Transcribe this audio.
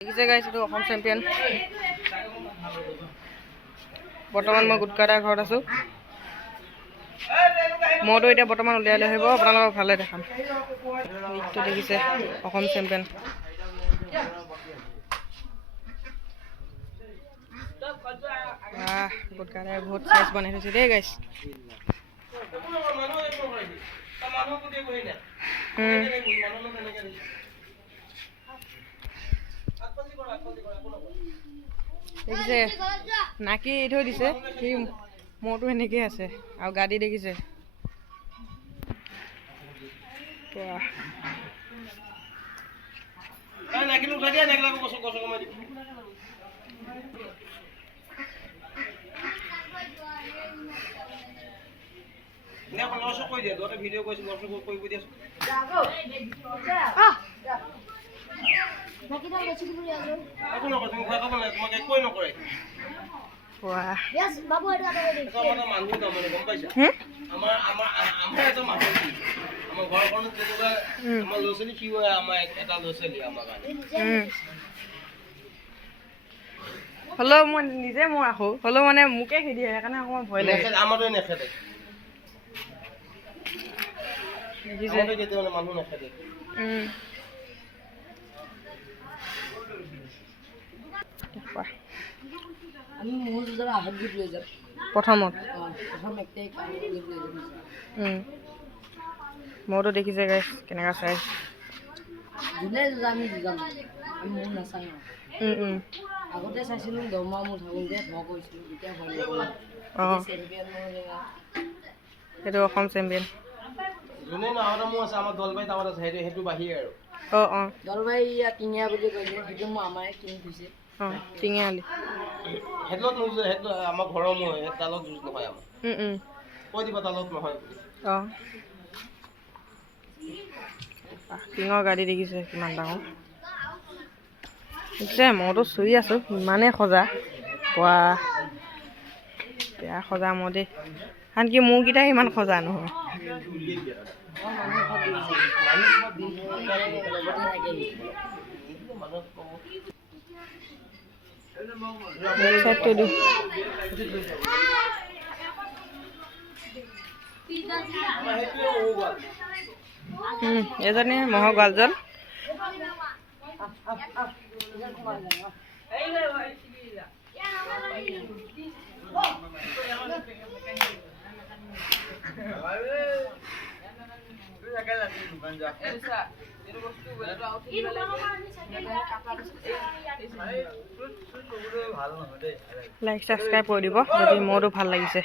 দেখিছে গাইছ এইটো অসম চেম্পিয়ন বৰ্তমান মই গুটকাটা ঘৰত আছো মইতো এতিয়া বৰ্তমান উলিয়াই লৈ আহিব আপোনালোকক ভালে দেখাম এইটো দেখিছে অসম চেম্পিয়ন গুটকাটাই বহুত সাইজ বনাই থৈছে দেই গাইছ দেখিছে নাকি থৈ দিছে সি মোৰটো এনেকে আছে আৰু গাড়ী দেখিছে ভিডিও কৈছো কৰিব দিয়াছো হ'লেও মই নিজে মই ৰাখো হ'লেও মানে মোকে খেদি সেইকাৰণে অকণমান ভয় লাগে আমাৰটো নেখেদে মানুহ নেখেদে আমি মোৰ জৰা আহত গিফট লৈ যাম প্ৰথমত মোৰটো দেখিছে গাইছ কেনেকা চাই দিলে আমি যাম আমি মোৰ নাচাই আগতে চাইছিলোঁ দমা মোৰ থাকোঁতে মই কৈছিলোঁ এতিয়া ভয় চেম্পিয়ন সেইটো অসম চেম্পিয়ন যোনে নহ'লে মোৰ আছে আমাৰ দলবাৰী টাউনত আছে সেইটো বাহিৰে আৰু দলবাৰী ইয়াত টিঙীয়া বুলি কৈছে সেইটো মোৰ আমাৰে কিনি থৈছে টিঙীয়ালি সেইটো আমাৰ ঘৰৰ মোৰ তালত যুঁজ নহয় আমাৰ কৈ দিবা তালত নহয় টিঙৰ গাড়ী দেখিছে কিমান ডাঙৰ দেখিছে মইতো চুই আছোঁ ইমানেই সজা পোৱা বেয়া সজা মই দেই আনকি মোৰকেইটাই ইমান সজা নহয় এজনী মহৰ গালজন লাইক সাবস্ক্ৰাইব কৰি দিব যদি মোৰটো ভাল লাগিছে